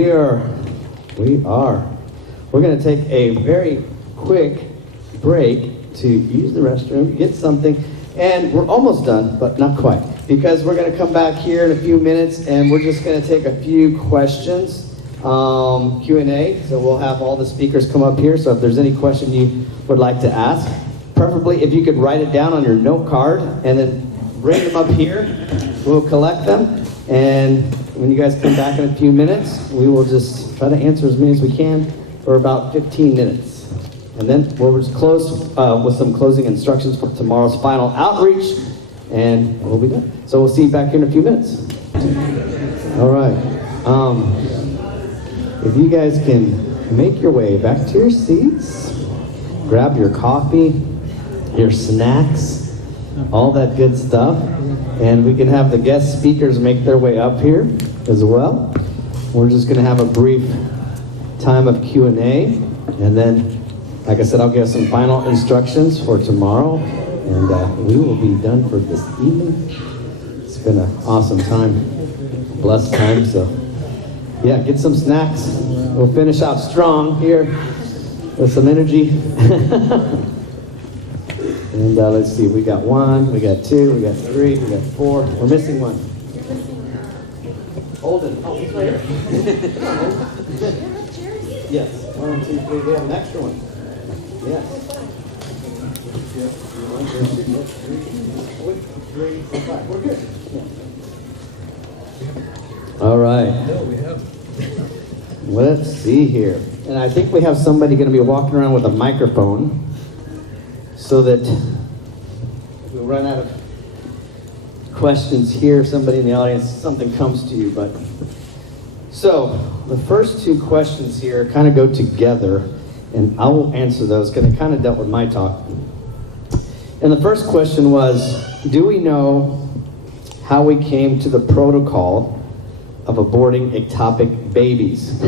Here we are. We're going to take a very quick break to use the restroom, get something, and we're almost done, but not quite, because we're going to come back here in a few minutes and we're just going to take a few questions, Q&A. So we'll have all the speakers come up here. So if there's any question you would like to ask, preferably if you could write it down on your note card and then bring them up here, we'll collect them. And when you guys come back in a few minutes, we will just try to answer as many as we can for about 15 minutes. And then we'll just close with some closing instructions for tomorrow's final outreach, and we'll be done. So we'll see you back here in a few minutes. All right. If you guys can make your way back to your seats, grab your coffee, your snacks, all that good stuff, and we can have the guest speakers make their way up here as well. We're just going to have a brief time of Q&A, and then, like I said, I'll give some final instructions for tomorrow, and we will be done for this evening. It's been an awesome time, blessed time, so yeah, get some snacks. We'll finish out strong here with some energy. And let's see, we got 1, we got 2, we got 3, we got 4. We're missing one. Holden. Oh, he's right here. Yes. 1, 2, 3. We have an extra one. Yes. 1, 2, 3, 4, 5. We're good. Yeah. All right. No, we have. Let's see here. And I think we have somebody going to be walking around with a microphone, so that if we run out of questions here, somebody in the audience, something comes to you. But so the first 2 questions here kind of go together, and I will answer those because they kind of dealt with my talk. And the first question was, do we know how we came to the protocol of aborting ectopic babies?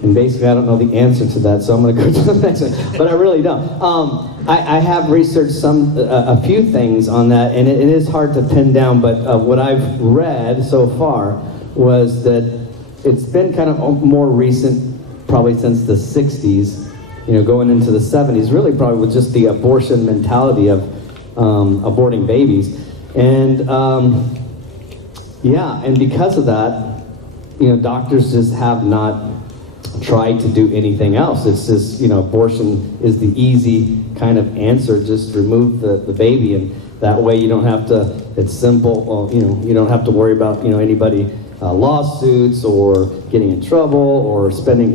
And basically, I don't know the answer to that, so I'm going to go to the next one. But I really don't. I have researched a few things on that, and it is hard to pin down. But what I've read so far was that it's been kind of more recent, probably since the 60s, going into the 70s, really probably with just the abortion mentality of aborting babies. And yeah, and because of that, doctors just have not tried to do anything else. It's just, abortion is the easy kind of answer. Just remove the baby, and that way you don't have to, it's simple. Well, you don't have to worry about, anybody lawsuits or getting in trouble or spending,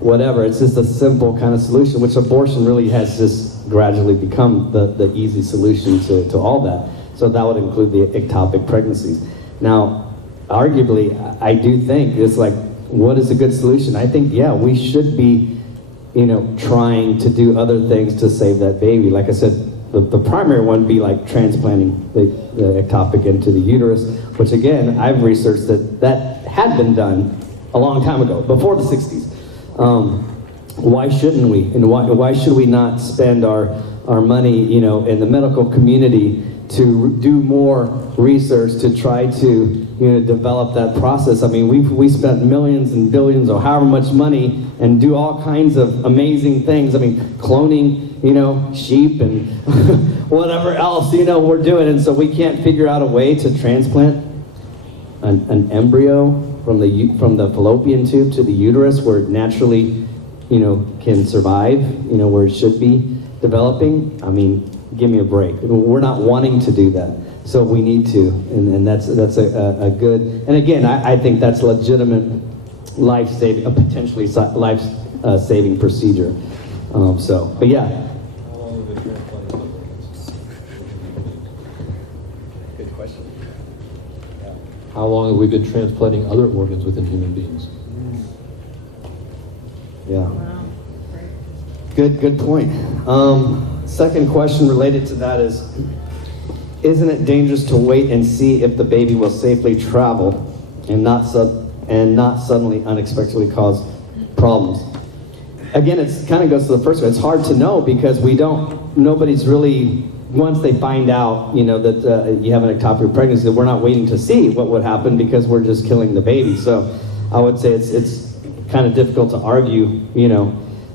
whatever. It's just a simple kind of solution, which abortion really has just gradually become the easy solution to all that. So that would include the ectopic pregnancies. Now, arguably, I do think it's like, what is a good solution? I think, yeah, we should be, trying to do other things to save that baby. Like I said, the primary one would be like transplanting the ectopic into the uterus, which again, I've researched that had been done a long time ago, before the 60s. Why shouldn't we? And why should we not spend our money, in the medical community to do more research to try to develop that process? I mean, we spent millions and billions or however much money and do all kinds of amazing things. I mean, cloning, sheep and whatever else, we're doing. And so we can't figure out a way to transplant an embryo from the fallopian tube to the uterus where it naturally, can survive, where it should be developing. I mean, give me a break. We're not wanting to do that. So we need to, and that's a good, and again, I think that's legitimate life-saving, a potentially life-saving procedure. But yeah. Good question. How long have we been transplanting other organs within human beings? Yeah. Wow. Good point. Second question related to that is, isn't it dangerous to wait and see if the baby will safely travel and not suddenly unexpectedly cause problems? Again, it kind of goes to the first one. It's hard to know because nobody's really, once they find out, that you have an ectopic pregnancy, we're not waiting to see what would happen because we're just killing the baby. So I would say it's kind of difficult to argue,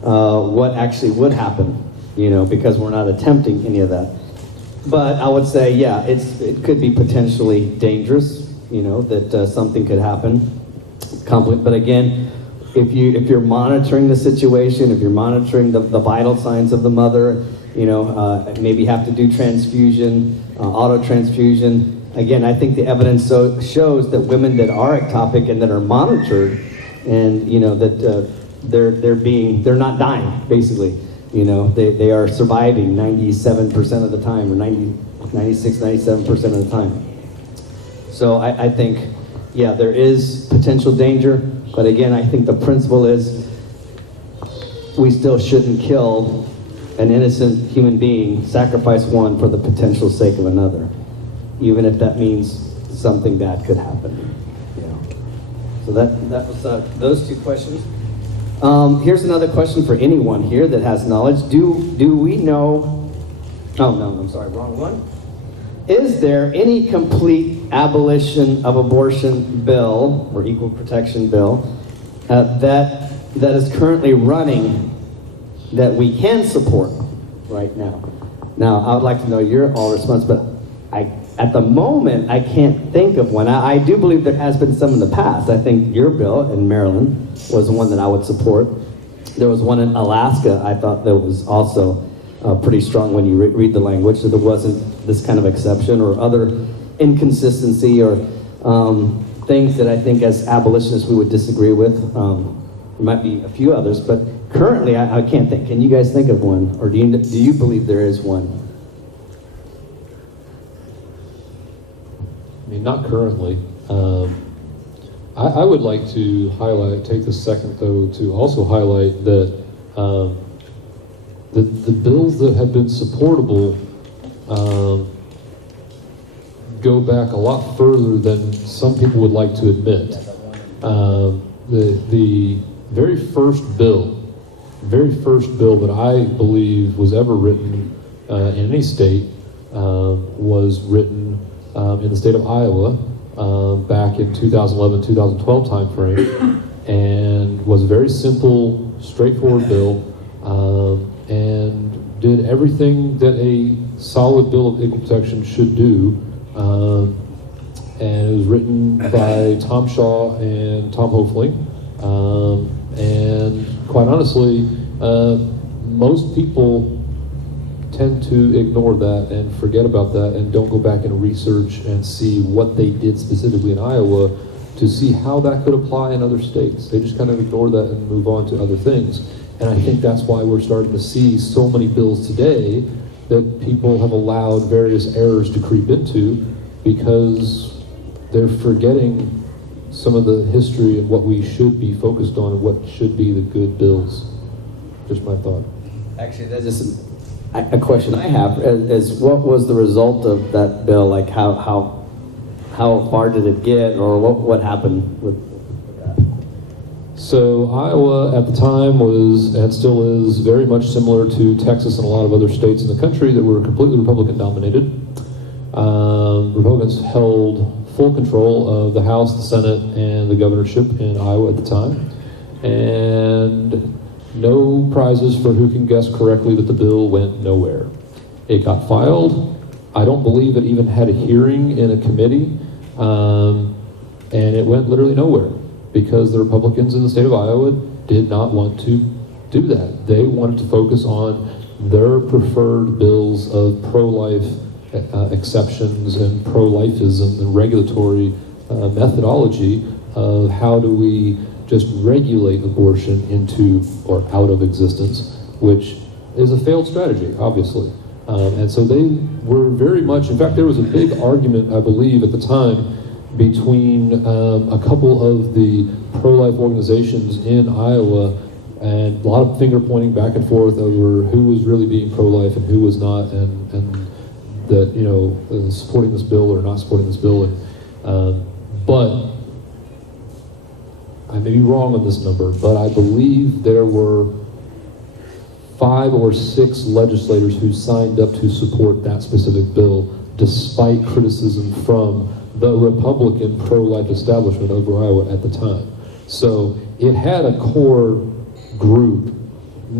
what actually would happen, because we're not attempting any of that. But I would say, yeah, it could be potentially dangerous, that something could happen. But again, if you're monitoring the situation, if you're monitoring the vital signs of the mother, maybe have to do transfusion, auto transfusion. Again, I think the evidence shows that women that are ectopic and that are monitored, and that they're not dying, basically. They are surviving 97% of the time, or 96, 97% of the time. So I think, yeah, there is potential danger, but again, I think the principle is we still shouldn't kill an innocent human being, sacrifice one for the potential sake of another, even if that means something bad could happen. So that was those two questions. Here's another question for anyone here that has knowledge. Do we know? Oh no, I'm sorry, wrong one. Is there any complete abolition of abortion bill or equal protection bill that is currently running that we can support right now? Now, I would like to know your all response, but at the moment, I can't think of one. I do believe there has been some in the past. I think your bill in Maryland was the one that I would support. There was one in Alaska I thought that was also pretty strong when you read the language, so there wasn't this kind of exception or other inconsistency or things that I think as abolitionists we would disagree with. There might be a few others, but currently I can't think. Can you guys think of one, or do you believe there is one? I mean, not currently. I would like to take a second though, to also highlight that the bills that have been supportable go back a lot further than some people would like to admit. The very first bill that I believe was ever written in any state was written in the state of Iowa back in 2011-2012 timeframe, and was a very simple, straightforward bill, and did everything that a solid bill of equal protection should do. And it was written by Tom Shaw and Tom Hoefling, and quite honestly, most people tend to ignore that and forget about that and don't go back and research and see what they did specifically in Iowa to see how that could apply in other states. They just kind of ignore that and move on to other things. And I think that's why we're starting to see so many bills today that people have allowed various errors to creep into, because they're forgetting some of the history and what we should be focused on and what should be the good bills. Just my thought. Actually, that's just a question I have is what was the result of that bill? Like how far did it get, or what happened with that? So Iowa at the time was, and still is, very much similar to Texas and a lot of other states in the country that were completely Republican dominated. Republicans held full control of the House, the Senate, and the governorship in Iowa at the time. And no prizes for who can guess correctly that the bill went nowhere. It got filed. I don't believe it even had a hearing in a committee, and it went literally nowhere because the Republicans in the state of Iowa did not want to do that. They wanted to focus on their preferred bills of pro-life exceptions and pro-lifism and regulatory methodology of how do we just regulate abortion into or out of existence, which is a failed strategy, obviously. And so they were very much, in fact, there was a big argument, I believe, at the time between a couple of the pro-life organizations in Iowa, and a lot of finger pointing back and forth over who was really being pro-life and who was not, and that, supporting this bill or not supporting this bill. But I may be wrong on this number, but I believe there were 5 or 6 legislators who signed up to support that specific bill, despite criticism from the Republican pro-life establishment over Iowa at the time. So it had a core group.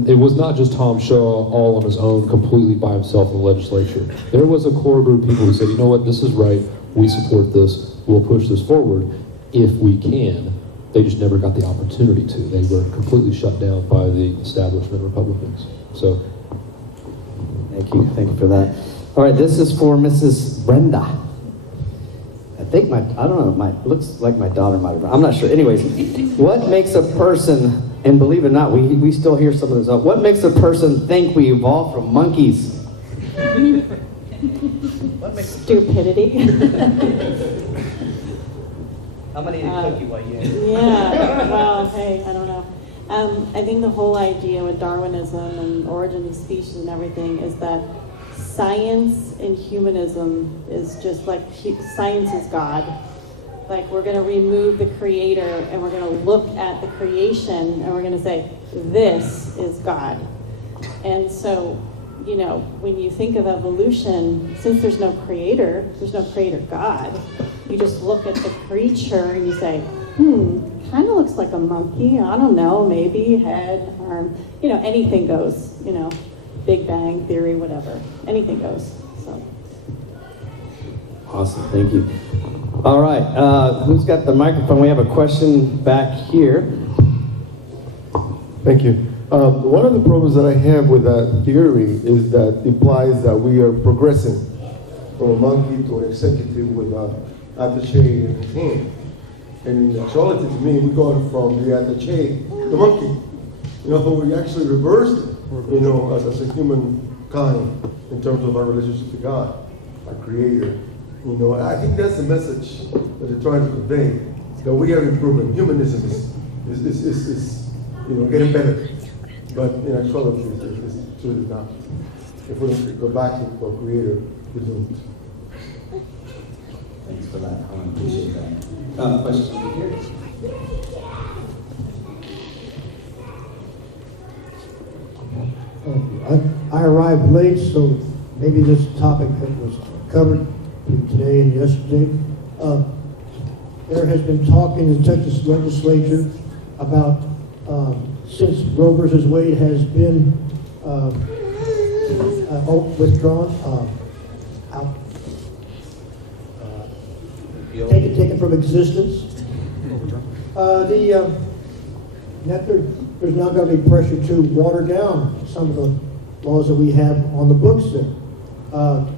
It was not just Tom Shaw all on his own, completely by himself in the legislature. There was a core group of people who said, you know what, this is right, we support this, we'll push this forward if we can. They just never got the opportunity to. They were completely shut down by the establishment Republicans. So, Thank you for that. All right, this is for Mrs. Brenda. I think I don't know, looks like my daughter might have, I'm not sure. Anyways, what makes a person, and believe it or not, we still hear some of this, what makes a person think we evolved from monkeys? Stupidity. I'm gonna eat a cookie while you Yeah, well, hey, I don't know. I think the whole idea with Darwinism and origin of species and everything is that science and humanism is just like science is God. Like we're going to remove the creator and we're going to look at the creation and we're going to say, this is God. And so, you know, when you think of evolution, since there's no creator God, you just look at the creature and you say, kind of looks like a monkey. I don't know, maybe head, arm, you know, anything goes, you know, Big Bang Theory, whatever. Anything goes, so. Awesome, thank you. All right, who's got the microphone? We have a question back here. Thank you. One of the problems that I have with that theory is that implies that we are progressing from a monkey to an executive with an attaché in his hand. And in actuality, to me, we go from the attaché to the monkey. You know, we actually reversed it, you know, as a humankind in terms of our relationship to God, our Creator. You know, I think that's the message that they're trying to convey, that we are improving. Humanism is you know, getting better. But in actuality, it's truly not. If we don't go back to our Creator, we don't. Thanks for that. I appreciate that. Question here. I arrived late, so maybe this topic that was covered today and yesterday. There has been talk in the Texas legislature about since Roe versus Wade has been withdrawn, taken from existence. There's now going to be pressure to water down some of the laws that we have on the books there.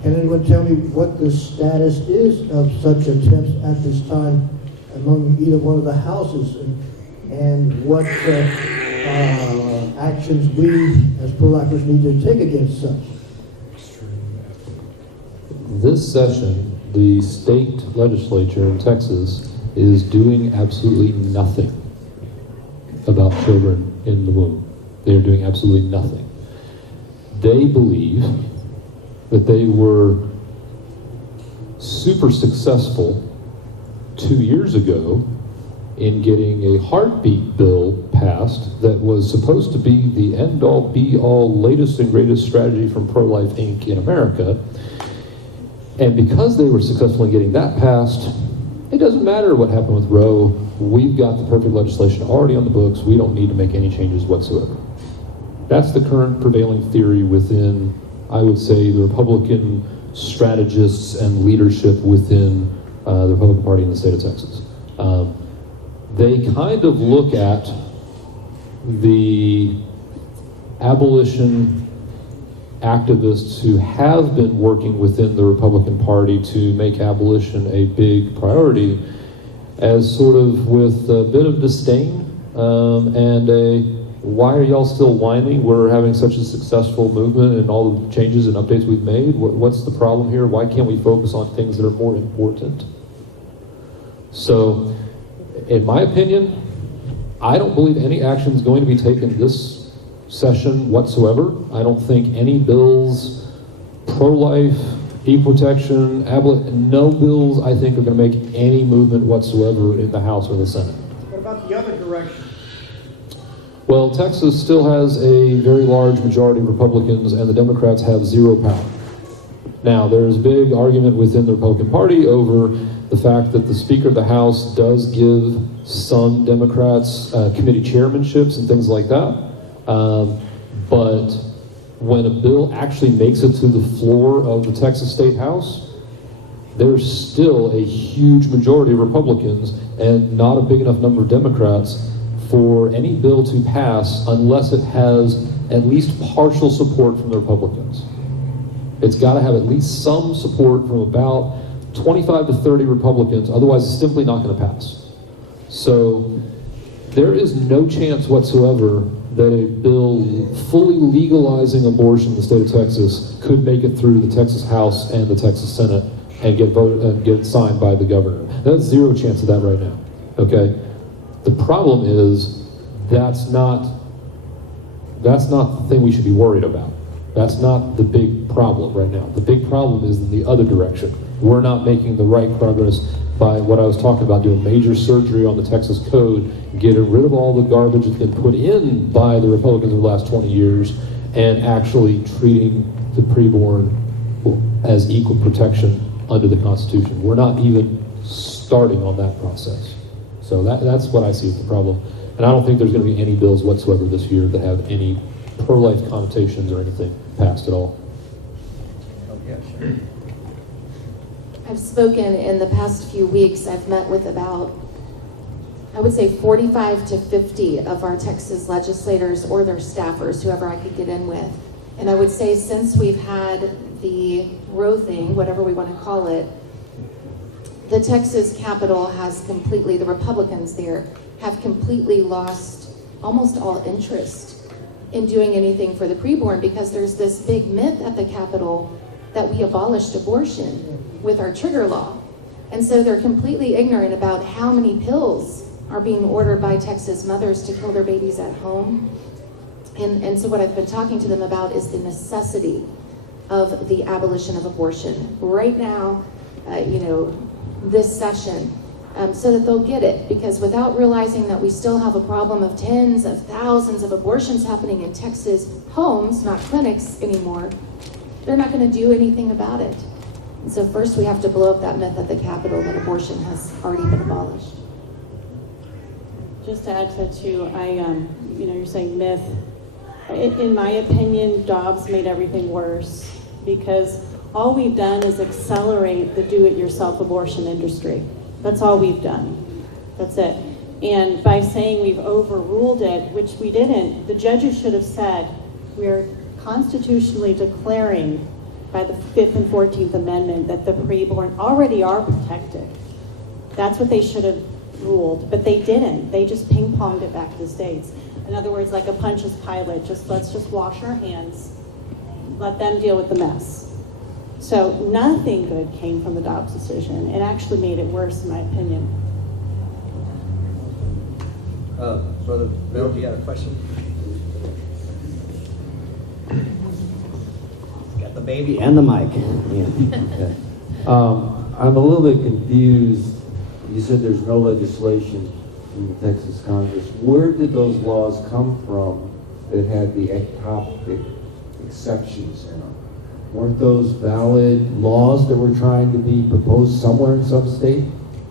Can anyone tell me what the status is of such attempts at this time among either one of the houses, and what actions we as pro-lifers need to take against such? this session, the state legislature in Texas is doing absolutely nothing about children in the womb. They are doing absolutely nothing. They believe that they were super successful 2 years ago in getting a heartbeat bill passed that was supposed to be the end-all, be-all, latest and greatest strategy from Pro-Life Inc. in America. And because they were successful in getting that passed, it doesn't matter what happened with Roe. We've got the perfect legislation already on the books. We don't need to make any changes whatsoever. That's the current prevailing theory within, I would say, the Republican strategists and leadership within the Republican Party in the state of Texas. They kind of look at the abolition activists who have been working within the Republican Party to make abolition a big priority as sort of with a bit of disdain and a, why are y'all still whining? We're having such a successful movement and all the changes and updates we've made. What's the problem here? Why can't we focus on things that are more important? So, in my opinion, I don't believe any action is going to be taken this session whatsoever. I don't think any bills, pro-life, equal protection, no bills I think are going to make any movement whatsoever in the House or the Senate. What about the other direction? Well, Texas still has a very large majority of Republicans, and the Democrats have zero power. Now, there's a big argument within the Republican Party over the fact that the Speaker of the House does give some Democrats committee chairmanships and things like that. But when a bill actually makes it to the floor of the Texas State House, there's still a huge majority of Republicans and not a big enough number of Democrats for any bill to pass unless it has at least partial support from the Republicans. It's got to have at least some support from about 25 to 30 Republicans, otherwise it's simply not going to pass. So there is no chance whatsoever that a bill fully legalizing abortion in the state of Texas could make it through the Texas House and the Texas Senate and get voted and get signed by the governor. There's zero chance of that right now. Okay? The problem is that's not the thing we should be worried about. That's not the big problem right now. The big problem is in the other direction. We're not making the right progress by what I was talking about, doing major surgery on the Texas code, getting rid of all the garbage that's been put in by the Republicans over the last 20 years, and actually treating the preborn as equal protection under the Constitution. We're not even starting on that process. So that's what I see as the problem. And I don't think there's going to be any bills whatsoever this year that have any pro-life connotations or anything passed at all. I've spoken in the past few weeks. I've met with about, I would say 45 to 50 of our Texas legislators or their staffers, whoever I could get in with. And I would say since we've had the Roe thing, whatever we want to call it, the Texas Capitol has completely, the Republicans there have completely lost almost all interest in doing anything for the preborn, because there's this big myth at the Capitol that we abolished abortion with our trigger law. And so they're completely ignorant about how many pills are being ordered by Texas mothers to kill their babies at home. And so what I've been talking to them about is the necessity of the abolition of abortion right now, this session, so that they'll get it. Because without realizing that we still have a problem of tens of thousands of abortions happening in Texas homes, not clinics anymore, they're not going to do anything about it. And so first we have to blow up that myth at the Capitol that abortion has already been abolished. Just to add to that too, you're saying myth. In my opinion, Dobbs made everything worse, because all we've done is accelerate the do-it-yourself abortion industry. That's all we've done. That's it. And by saying we've overruled it, which we didn't, the judges should have said, we're constitutionally declaring by the 5th and 14th Amendment that the preborn already are protected. That's what they should have ruled, but they didn't. They just ping-ponged it back to the states. In other words, like a Pontius Pilate, let's just wash our hands, let them deal with the mess. So nothing good came from the Dobbs decision. It actually made it worse, in my opinion. Brother Bill, do you have a question? Got the baby. And the mic. Yeah. Okay. I'm a little bit confused. You said there's no legislation in the Texas Congress. Where did those laws come from that had the ectopic exceptions in them? Weren't those valid laws that were trying to be proposed somewhere in some state?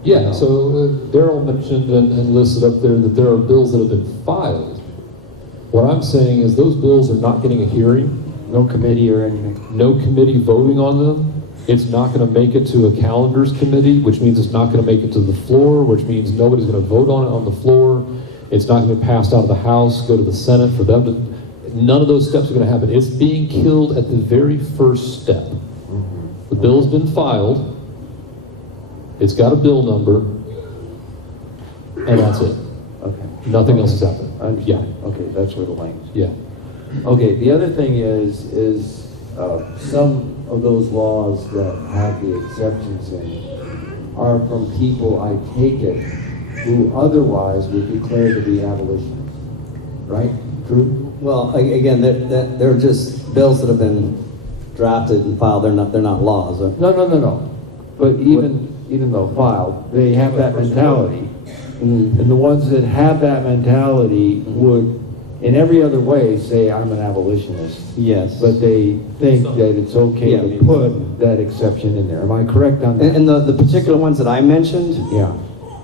Yeah, No. so Daryl mentioned and listed up there that there are bills that have been filed. What I'm saying is those bills are not getting a hearing, No committee or anything? no committee voting on them. It's not going to make it to a calendars committee, which means it's not going to make it to the floor, which means nobody's going to vote on it on the floor. It's not going to be passed out of the House, go to the Senate for them to... None of those steps are going to happen. It's being killed at the very first step. The bill's been filed. It's got a bill number, and that's it. Okay. Nothing else has happened. I understand. Okay, that's where the language. Yeah. Okay, the other thing is some of those laws that have the exceptions in are from people, I take it, who otherwise would declare to be abolitionists, right? True? Well, again, they're just bills that have been drafted and filed. They're not laws. No. But even though filed, they have that mentality. Mm. And the ones that have that mentality would in every other way say, I'm an abolitionist. Yes. But they think that it's okay Yeah. to put that exception in there. Am I correct on that? And the particular ones that I mentioned, Yeah.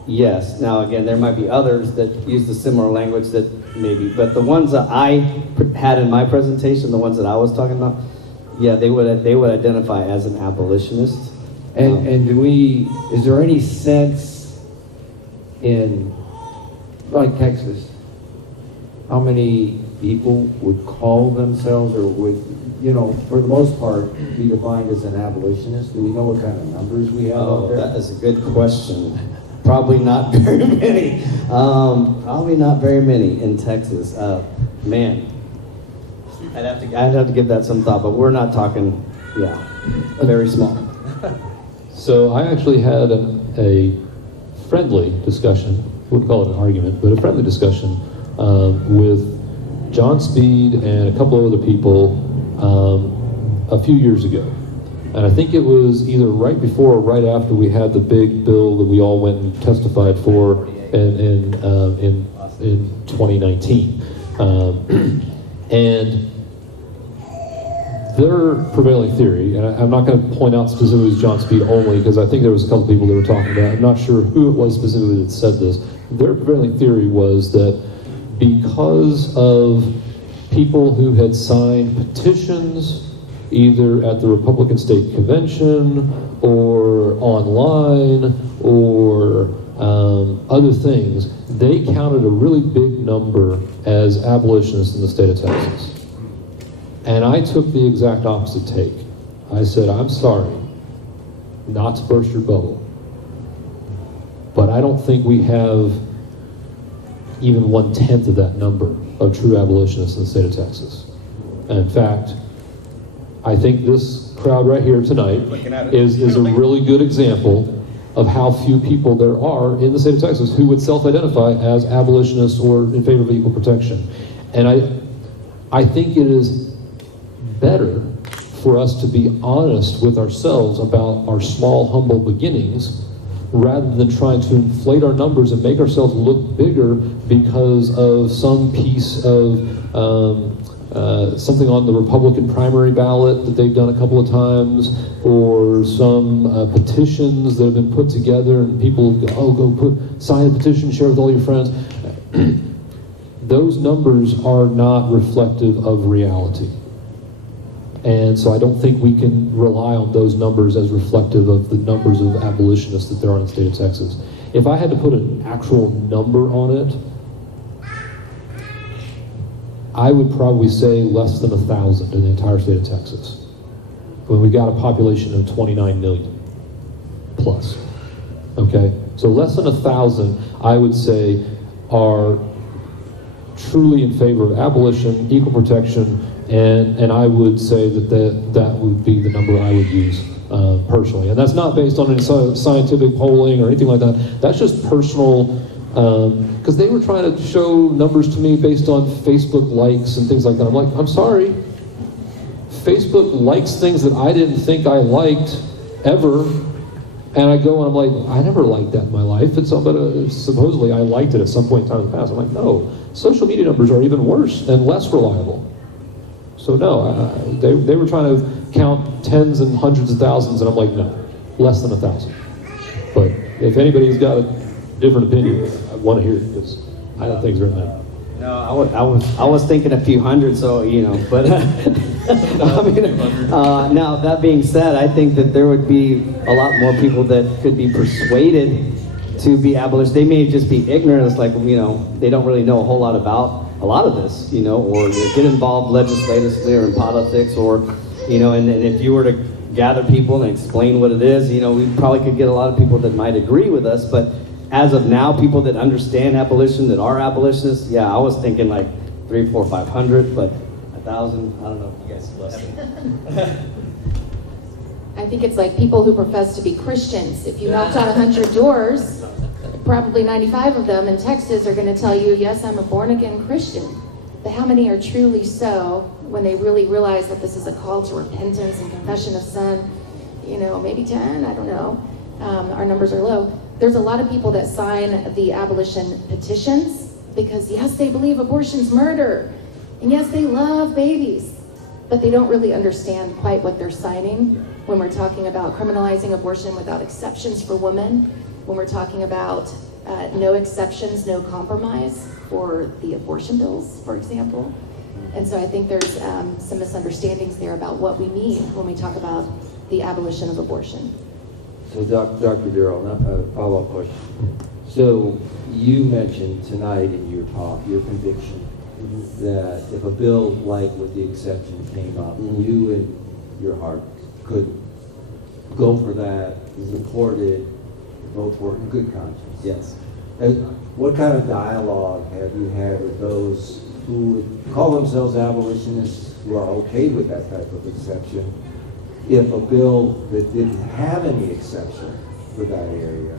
yes. Now, again, there might be others that use the similar language that maybe, but the ones that I had in my presentation, the ones that I was talking about, yeah, they would identify as an abolitionist. And do we, is there any sense in, like Texas, how many people would call themselves or would, you know, for the most part, be defined as an abolitionist? Do we know what kind of numbers we have out Oh, there? that is a good question. Probably not very many. Probably not very many in Texas. Man, I'd have to give that some thought, but we're not talking, yeah, very small. So I actually had a friendly discussion, wouldn't call it an argument, but a friendly discussion with John Speed and a couple of other people a few years ago. And I think it was either right before or right after we had the big bill that we all went and testified for in 2019. And their prevailing theory, and I'm not going to point out specifically John Speed only, because I think there was a couple people that were talking about it. I'm not sure who it was specifically that said this. Their prevailing theory was that because of people who had signed petitions either at the Republican State Convention or online or other things, they counted a really big number as abolitionists in the state of Texas. And I took the exact opposite take. I said, I'm sorry, not to burst your bubble, but I don't think we have even 1/10 of that number of true abolitionists in the state of Texas. And in fact, I think this crowd right here tonight is a really good example of how few people there are in the state of Texas who would self-identify as abolitionists or in favor of equal protection. And I think it is better for us to be honest with ourselves about our small, humble beginnings rather than trying to inflate our numbers and make ourselves look bigger because of some piece of something on the Republican primary ballot that they've done a couple of times, or some petitions that have been put together and people go sign a petition, share with all your friends. Those numbers are not reflective of reality. And so I don't think we can rely on those numbers as reflective of the numbers of abolitionists that there are in the state of Texas. If I had to put an actual number on it, I would probably say less than 1,000 in the entire state of Texas, when we got a population of 29 million plus. Okay, so less than 1,000, I would say, are truly in favor of abolition, equal protection, and I would say that would be the number I would use personally. And that's not based on any scientific polling or anything like that. That's just personal, because they were trying to show numbers to me based on Facebook likes and things like that. I'm like, I'm sorry, Facebook likes things that I didn't think I liked ever. And I go and I'm like, I never liked that in my life. And supposedly I liked it at some point in time in the past. I'm like, no, social media numbers are even worse and less reliable. So no, they were trying to count tens and hundreds of thousands, and I'm like, no, less than 1,000. But if anybody's got a different opinion, I want to hear it, because I don't think it's very many. No, I was thinking a few hundred, so, but, I mean, now, that being said, I think that there would be a lot more people that could be persuaded to be abolitionists. They may just be ignorant. It's like, they don't really know a whole lot about a lot of this, or they get involved legislatively or in politics, or, and if you were to gather people and explain what it is, we probably could get a lot of people that might agree with us, but as of now, people that understand abolition, that are abolitionists, yeah, I was thinking like 300, 400, 500, but 1,000, I don't know if you guys less than. I think it's like people who profess to be Christians. If you knocked on 100 doors, probably 95 of them in Texas are going to tell you, yes, I'm a born-again Christian. But how many are truly so when they really realize that this is a call to repentance and confession of sin? Maybe 10, I don't know. Our numbers are low. There's a lot of people that sign the abolition petitions, because yes, they believe abortion's murder, and yes, they love babies, but they don't really understand quite what they're signing when we're talking about criminalizing abortion without exceptions for women, when we're talking about no exceptions, no compromise for the abortion bills, for example. And so I think there's some misunderstandings there about what we mean when we talk about the abolition of abortion. So Dr. Darrell, a follow-up question. So you mentioned tonight in your talk, your conviction that if a bill like with the exception came up, you in your heart could go for that, support it, vote for it in good conscience. Yes. What kind of dialogue have you had with those who call themselves abolitionists, who are okay with that type of exception, if a bill that didn't have any exception for that area,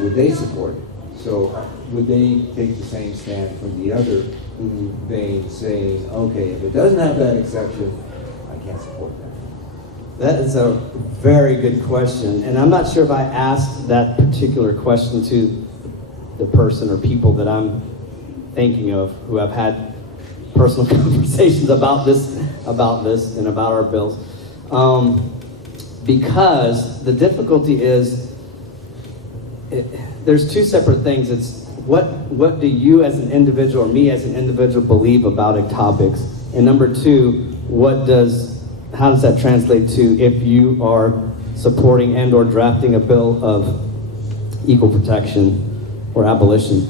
would they support it? So would they take the same stand from the other vein, saying, okay, if it doesn't have that exception, I can't support that? That is a very good question, and I'm not sure if I asked that particular question to the person or people that I'm thinking of who have had personal conversations about this and about our bills. Because the difficulty is, there's two separate things. It's what do you as an individual or me as an individual believe about topics, and number two, how does that translate to if you are supporting and or drafting a bill of equal protection or abolition.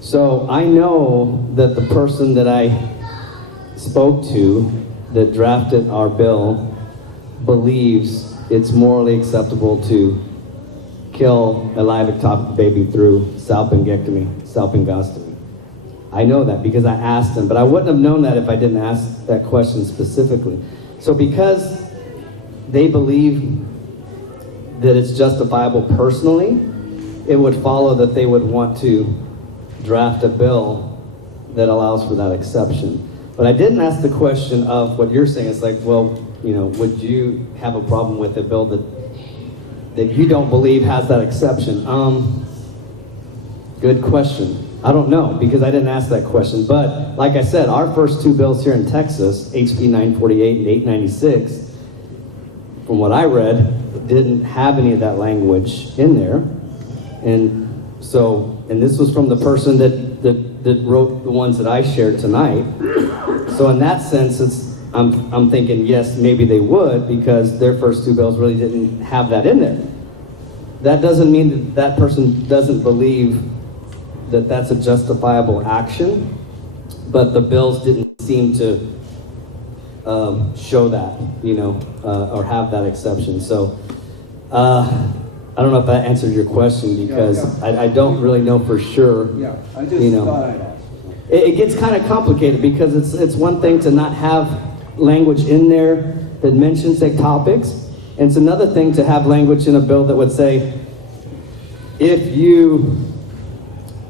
So I know that the person that I spoke to that drafted our bill believes it's morally acceptable to kill a live ectopic baby through salpingostomy. I know that because I asked him, but I wouldn't have known that if I didn't ask that question specifically. So because they believe that it's justifiable personally, it would follow that they would want to draft a bill that allows for that exception. But I didn't ask the question of what you're saying. It's like, well, would you have a problem with a bill that you don't believe has that exception? Good question. I don't know, because I didn't ask that question. But like I said, our first two bills here in Texas, HB 948 and 896, from what I read, didn't have any of that language in there. And this was from the person that wrote the ones that I shared tonight. So in that sense, I'm thinking, yes, maybe they would, because their first two bills really didn't have that in there. That doesn't mean that person doesn't believe that that's a justifiable action, but the bills didn't seem to show that, or have that exception. So I don't know if that answered your question, because I don't really know for sure. Yeah, I just thought I'd ask. It gets kind of complicated, because it's one thing to not have language in there that mentions ectopics, and it's another thing to have language in a bill that would say, if you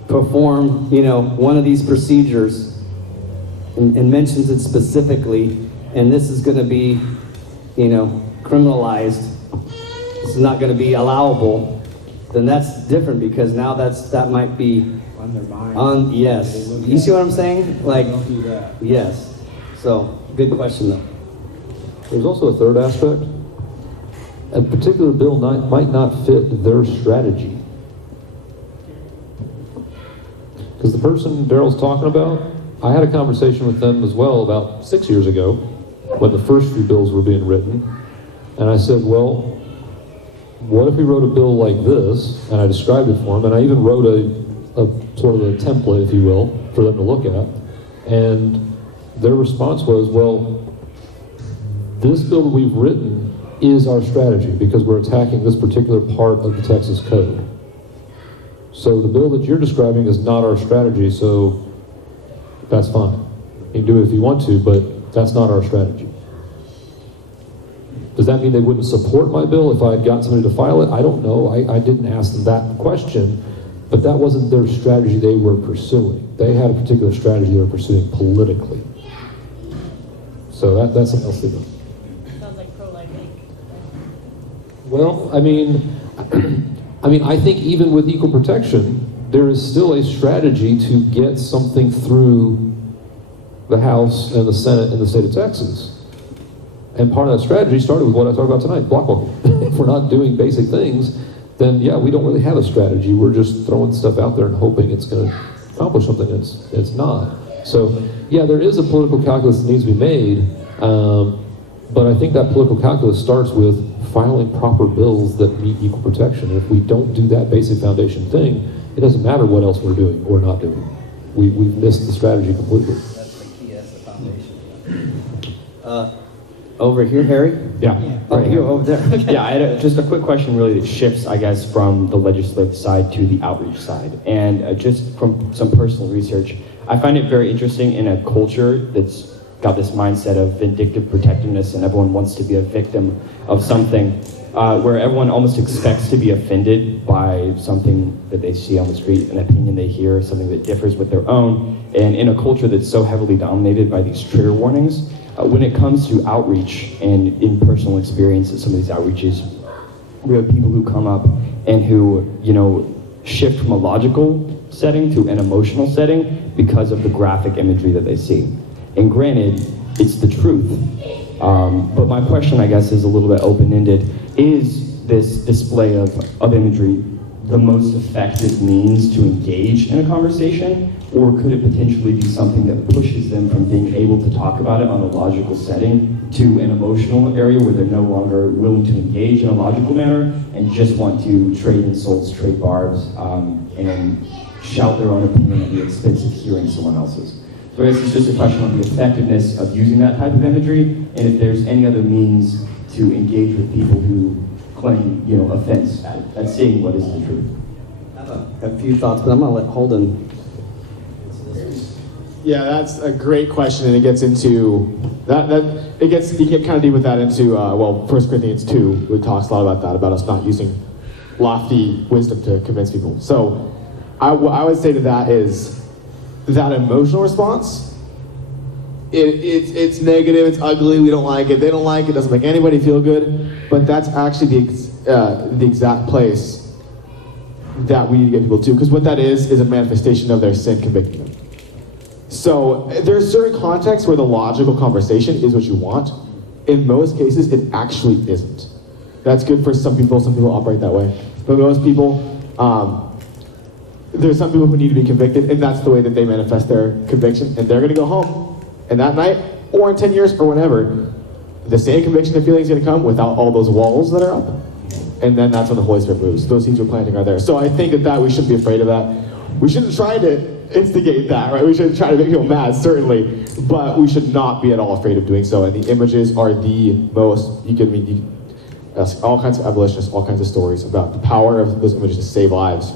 perform, one of these procedures, and mentions it specifically, and this is going to be, criminalized, this is not going to be allowable, then that's different, because now that might be On their mind. yes. You see what I'm saying? Like, Don't do that. yes. So, good question though. There's also a third aspect. A particular bill might not fit their strategy. Because the person Darrell's talking about, I had a conversation with them as well about 6 years ago when the first few bills were being written. And I said, well, what if we wrote a bill like this? And I described it for them, and I even wrote a sort of a template, if you will, for them to look at. And their response was, well, this bill that we've written is our strategy because we're attacking this particular part of the Texas code. So the bill that you're describing is not our strategy, so that's fine. You can do it if you want to, but that's not our strategy. Does that mean they wouldn't support my bill if I had gotten somebody to file it? I don't know. I didn't ask them that question, but that wasn't their strategy they were pursuing. They had a particular strategy they were pursuing politically. So that's something else to do. Sounds like pro-life Inc. Well, I mean, I think even with equal protection, there is still a strategy to get something through the House and the Senate in the state of Texas. And part of that strategy started with what I talked about tonight, block walking. If we're not doing basic things, then yeah, we don't really have a strategy. We're just throwing stuff out there and hoping it's going to accomplish something it's not. So yeah, there is a political calculus that needs to be made, but I think that political calculus starts with filing proper bills that meet equal protection. And if we don't do that basic foundation thing, it doesn't matter what else we're doing or not doing. We've missed the strategy completely. That's the key, that's the foundation. Over here, Harry? Yeah. Oh, you over there. Yeah, I had just a quick question really that shifts, I guess, from the legislative side to the outreach side. And just from some personal research, I find it very interesting in a culture that's got this mindset of vindictive protectiveness and everyone wants to be a victim of something, where everyone almost expects to be offended by something that they see on the street, an opinion they hear, something that differs with their own. And in a culture that's so heavily dominated by these trigger warnings, when it comes to outreach and in personal experience at some of these outreaches, we have people who come up and who, shift from a logical setting to an emotional setting because of the graphic imagery that they see. And granted, it's the truth. But my question, I guess, is a little bit open-ended. Is this display of imagery the most effective means to engage in a conversation? Or could it potentially be something that pushes them from being able to talk about it on a logical setting to an emotional area where they're no longer willing to engage in a logical manner and just want to trade insults, trade barbs, and shout their own opinion at the expense of hearing someone else's? So I guess it's just a question of the effectiveness of using that type of imagery, and if there's any other means to engage with people who claim, offense at seeing what is the truth. I have a few thoughts, but I'm going to let Holden. Yeah, that's a great question, and it gets into you get kind of deep with that into 1 Corinthians 2, it talks a lot about that, about us not using lofty wisdom to convince people. So what I would say to that is that emotional response, it's negative, it's ugly, we don't like it, they don't like it, doesn't make anybody feel good, but that's actually the exact place that we need to get people to, because what that is a manifestation of their sin convicting them. So there's certain contexts where the logical conversation is what you want. In most cases, it actually isn't. That's good for some people operate that way. But most people, there's some people who need to be convicted, and that's the way that they manifest their conviction, and they're gonna go home. And that night, or in 10 years, or whenever, the same conviction and feeling is gonna come without all those walls that are up. And then that's when the Holy Spirit moves. Those seeds we're planting are there. So I think that we shouldn't be afraid of that. We shouldn't try to instigate that, right? We shouldn't try to make people mad, certainly, but we should not be at all afraid of doing so. And the images are the most, you can ask all kinds of abolitionists, all kinds of stories about the power of those images to save lives.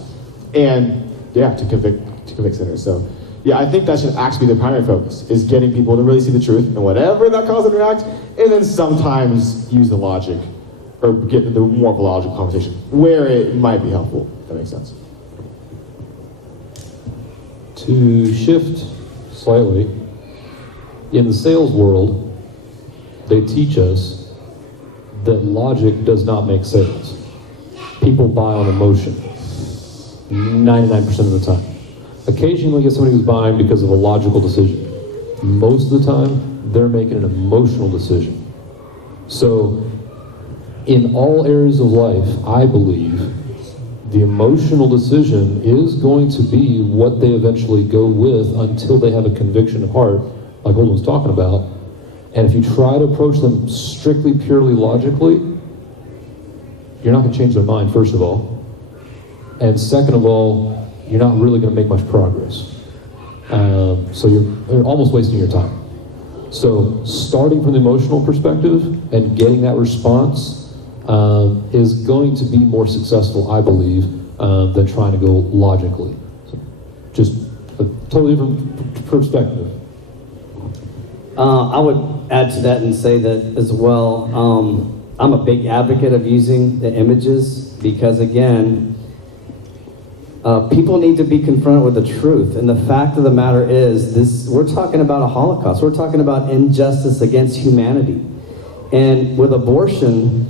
And yeah, to convict sinners. So yeah, I think that should actually be the primary focus, is getting people to really see the truth and whatever that causes them to react, and then sometimes use the logic, or get into more of a logical conversation where it might be helpful, if that makes sense. To shift slightly, in the sales world, they teach us that logic does not make sales. People buy on emotion, 99% of the time. Occasionally you get somebody who's buying because of a logical decision. Most of the time, they're making an emotional decision. So, in all areas of life, I believe the emotional decision is going to be what they eventually go with until they have a conviction of heart, like Holden was talking about. And if you try to approach them strictly, purely logically, you're not going to change their mind, first of all. And second of all, you're not really going to make much progress. So you're almost wasting your time. So starting from the emotional perspective and getting that response is going to be more successful, I believe, than trying to go logically. So just a totally different perspective. I would add to that and say that as well. I'm a big advocate of using the images because, again, people need to be confronted with the truth. And the fact of the matter is, we're talking about a Holocaust. We're talking about injustice against humanity. And with abortion,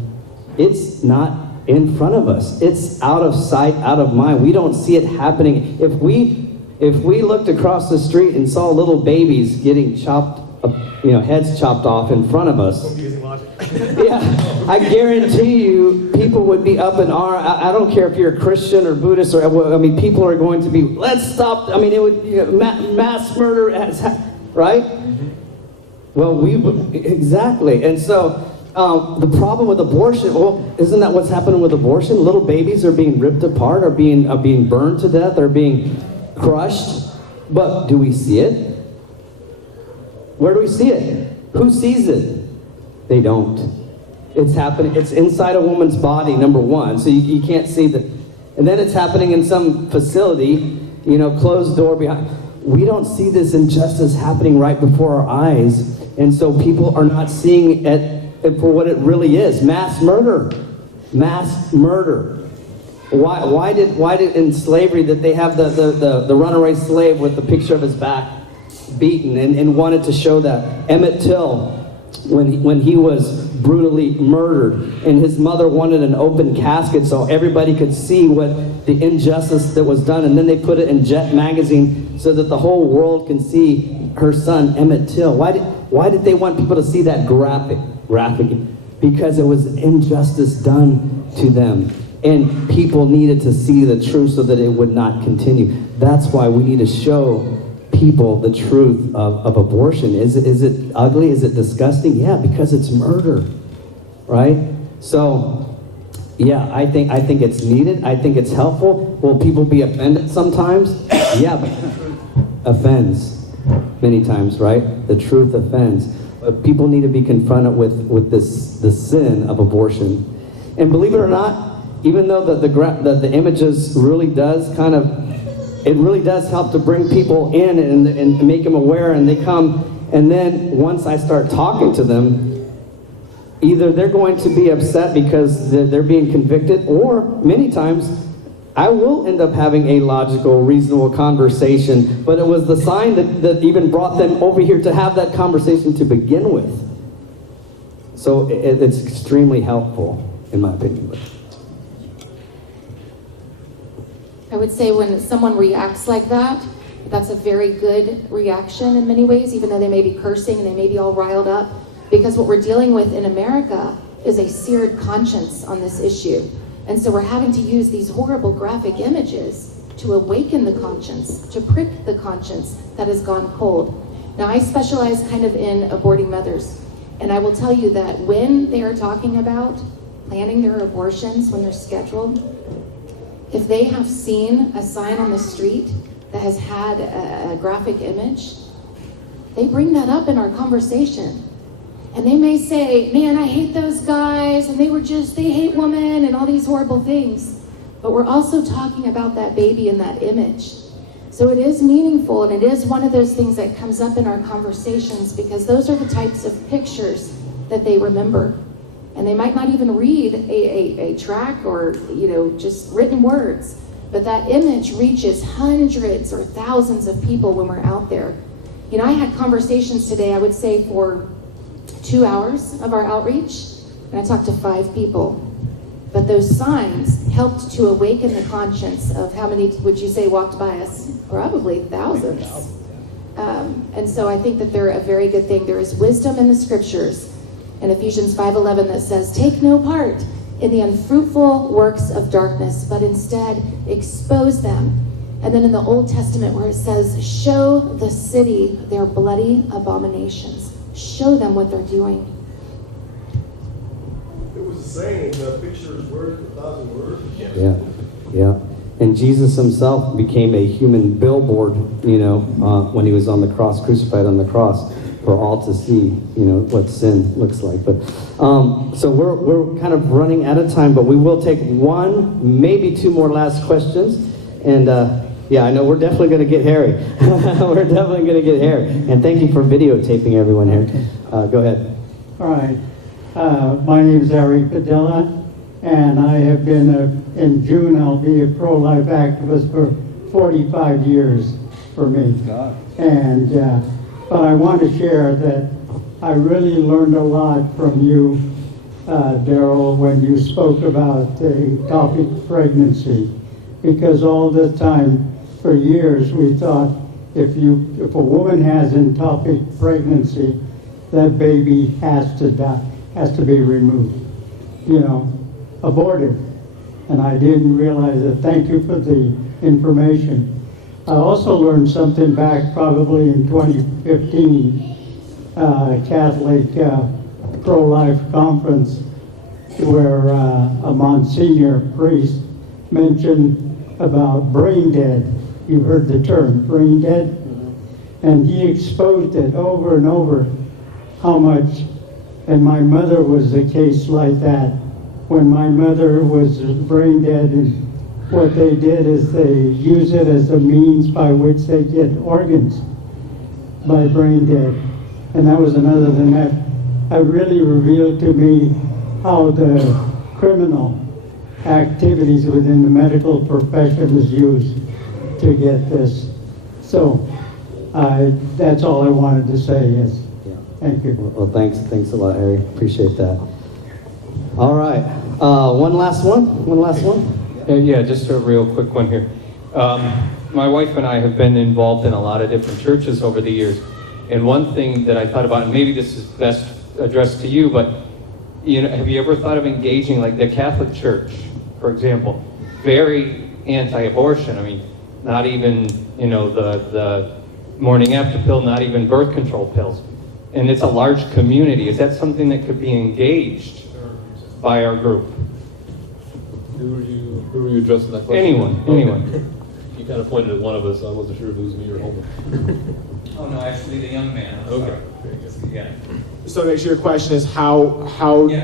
it's not in front of us. It's out of sight, out of mind. We don't see it happening. If we looked across the street and saw little babies getting chopped, heads chopped off in front of us, yeah, I guarantee you, people would be up in arms. I don't care if you're a Christian or Buddhist or, people are going to be, let's stop. It would, mass murder, right? Well, exactly. And so, the problem with abortion, well, isn't that what's happening with abortion? Little babies are being ripped apart, are being burned to death, are being crushed. But do we see it? Where do we see it? Who sees it? They don't. It's happening. It's inside a woman's body, number one. So you can't see the, and then it's happening in some facility, closed door behind. We don't see this injustice happening right before our eyes. And so people are not seeing it for what it really is. Mass murder. Mass murder. Why did in slavery that they have the runaway slave with the picture of his back beaten and wanted to show that? Emmett Till, when he was brutally murdered, and his mother wanted an open casket so everybody could see what the injustice that was done, and then they put it in Jet magazine so that the whole world can see her son Emmett Till. Why did they want people to see that graphic? Because it was injustice done to them, and people needed to see the truth so that it would not continue. That's why we need to show people the truth of abortion. Is it ugly? Is it disgusting? Yeah, because it's murder, right? So, yeah, I think it's needed. I think it's helpful. Will people be offended sometimes? Yeah, but the truth offends many times, right? The truth offends. But people need to be confronted with the sin of abortion. And believe it or not, even though the images really does it really does help to bring people in and make them aware, and they come, and then once I start talking to them, either they're going to be upset because they're being convicted, or many times I will end up having a logical, reasonable conversation, but it was the sign that even brought them over here to have that conversation to begin with. So it's extremely helpful, in my opinion. I would say when someone reacts like that, that's a very good reaction in many ways, even though they may be cursing and they may be all riled up, because what we're dealing with in America is a seared conscience on this issue. And so we're having to use these horrible graphic images to awaken the conscience, to prick the conscience that has gone cold. Now, I specialize kind of in aborting mothers, and I will tell you that when they are talking about planning their abortions, when they're scheduled, if they have seen a sign on the street that has had a graphic image, they bring that up in our conversation. And they may say, man, I hate those guys, and they hate women, and all these horrible things. But we're also talking about that baby in that image. So it is meaningful, and it is one of those things that comes up in our conversations, because those are the types of pictures that they remember. And they might not even read a track or, just written words, but that image reaches hundreds or thousands of people when we're out there. I had conversations today, I would say for 2 hours of our outreach, and I talked to 5 people. But those signs helped to awaken the conscience of how many would you say walked by us? Probably thousands. And so I think that they're a very good thing. There is wisdom in the scriptures in Ephesians 5:11 that says, take no part in the unfruitful works of darkness, but instead expose them. And then in the Old Testament where it says, show the city their bloody abominations. Show them what they're doing. It was the saying, a picture is worth 1,000 words. Yeah. And Jesus himself became a human billboard, when he was on the cross, crucified on the cross, for all to see, what sin looks like. But so we're kind of running out of time, but we will take one, maybe 2 more last questions. And I know we're definitely going to get hairy. We're definitely going to get hairy. And thank you for videotaping everyone here. Go ahead. All right. My name is Eric Padilla, and I have been, in June, I'll be a pro-life activist for 45 years for me. And, but I want to share that I really learned a lot from you Daryl, when you spoke about the topic pregnancy, because all the time, for years, we thought if a woman has ectopic pregnancy, that baby has to die, has to be removed, aborted. And I didn't realize that. Thank you for the information. I also learned something back probably in 2015, Catholic pro-life conference, where a Monsignor priest mentioned about brain dead. You heard the term, brain dead? And he exposed it over and over, how much, and my mother was a case like that. When my mother was brain dead, and what they did is they use it as a means by which they get organs by brain dead. And that was another thing that really revealed to me how the criminal activities within the medical profession is used to get this. So that's all I wanted to say. Yes. Thank you. Well, thanks a lot, Harry. Appreciate that. All right. One last one. Yeah, just a real quick one here. My wife and I have been involved in a lot of different churches over the years. And one thing that I thought about, and maybe this is best addressed to you, but have you ever thought of engaging, like the Catholic Church, for example, very anti-abortion? I mean, not even, the morning after pill, not even birth control pills. And it's a large community. Is that something that could be engaged by our group? Who are you addressing that question? Anyone. You kind of pointed at one of us. I wasn't sure if it was me or Holman. Oh, no, actually, the young man. I'm Okay. sorry. Yeah. So make sure your question is how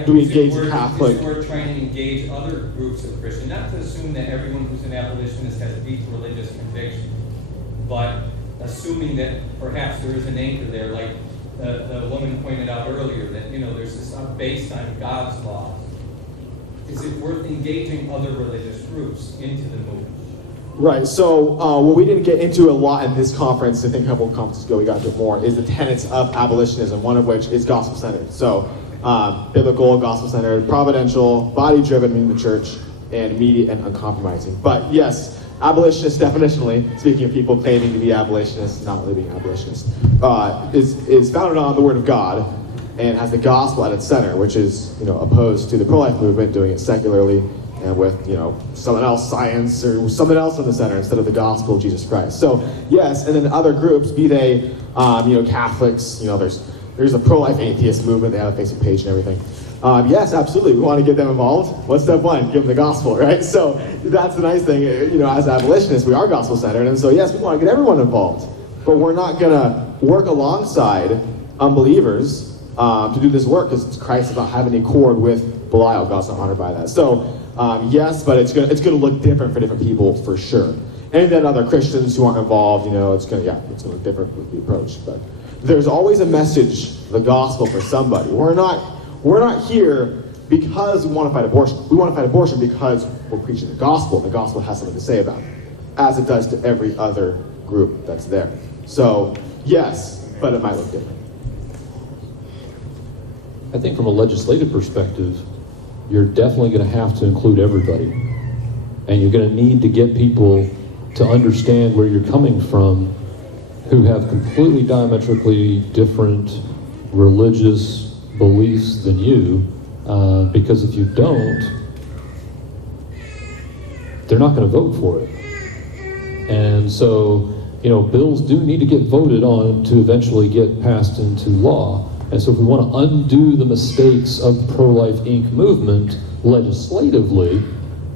do we engage the Catholic? We're trying to engage other groups of Christians, not to assume that everyone who's an abolitionist has deep religious conviction, but assuming that perhaps there is an anchor there, like the woman pointed out earlier, that there's this based on God's laws. Is it worth engaging other religious groups into the movement? Right, so what we didn't get into a lot in this conference, I think a couple of conferences ago we got into more, is the tenets of abolitionism, one of which is gospel-centered. So biblical, gospel-centered, providential, body-driven, meaning the church, and immediate and uncompromising. But yes, abolitionists definitionally, speaking of people claiming to be abolitionists, not really being abolitionists, is founded on the Word of God and has the gospel at its center, which is opposed to the pro-life movement, doing it secularly and with someone else, science or something else in the center instead of the gospel of Jesus Christ. So yes, and then other groups, be they Catholics, there's a pro-life atheist movement. They have a Facebook page and everything. Yes, absolutely. We want to get them involved. What's step one? Give them the gospel, right? So that's the nice thing. As abolitionists, we are gospel-centered, and so yes, we want to get everyone involved. But we're not going to work alongside unbelievers to do this work, because Christ is not having a accord with Belial. God's not honored by that. So yes, but it's gonna look different for different people for sure. And then other Christians who aren't involved, it's gonna look different with the approach. But there's always a message, the gospel for somebody. We're not here because we want to fight abortion. We want to fight abortion because we're preaching the gospel, and the gospel has something to say about it, as it does to every other group that's there. So yes, but it might look different. I think from a legislative perspective, you're definitely going to have to include everybody. And you're going to need to get people to understand where you're coming from who have completely diametrically different religious beliefs than you, because if you don't, they're not going to vote for it. And so, bills do need to get voted on to eventually get passed into law. And so if we want to undo the mistakes of the Pro-Life Inc. movement legislatively,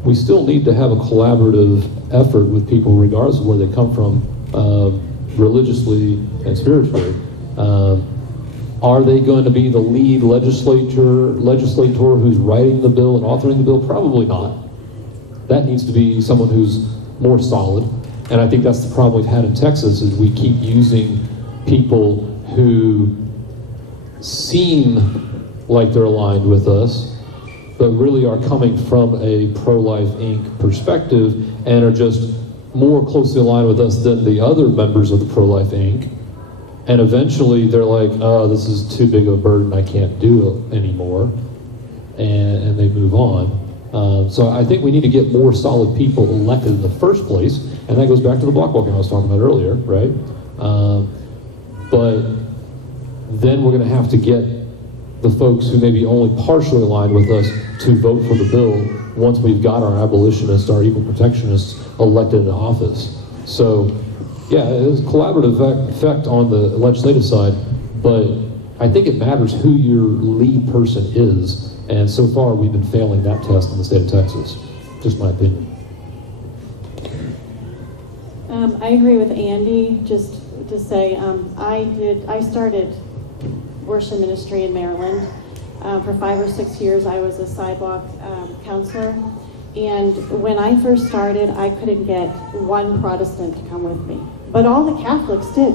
we still need to have a collaborative effort with people regardless of where they come from, religiously and spiritually. Are they going to be the lead legislator who's writing the bill and authoring the bill? Probably not. That needs to be someone who's more solid. And I think that's the problem we've had in Texas, is we keep using people who seem like they're aligned with us, but really are coming from a Pro-Life Inc. perspective and are just more closely aligned with us than the other members of the Pro-Life Inc. And eventually they're like, oh, this is too big of a burden, I can't do it anymore. and they move on. So I think we need to get more solid people elected in the first place, and that goes back to the block walking I was talking about earlier, right? But then we're going to have to get the folks who may be only partially aligned with us to vote for the bill once we've got our abolitionists, our equal protectionists elected in office. So, yeah, it's a collaborative effect on the legislative side, but I think it matters who your lead person is, and so far we've been failing that test in the state of Texas. Just my opinion. I agree with Andy, just to say, I started worship ministry in Maryland. For 5 or 6 years, I was a sidewalk counselor. And when I first started, I couldn't get one Protestant to come with me. But all the Catholics did.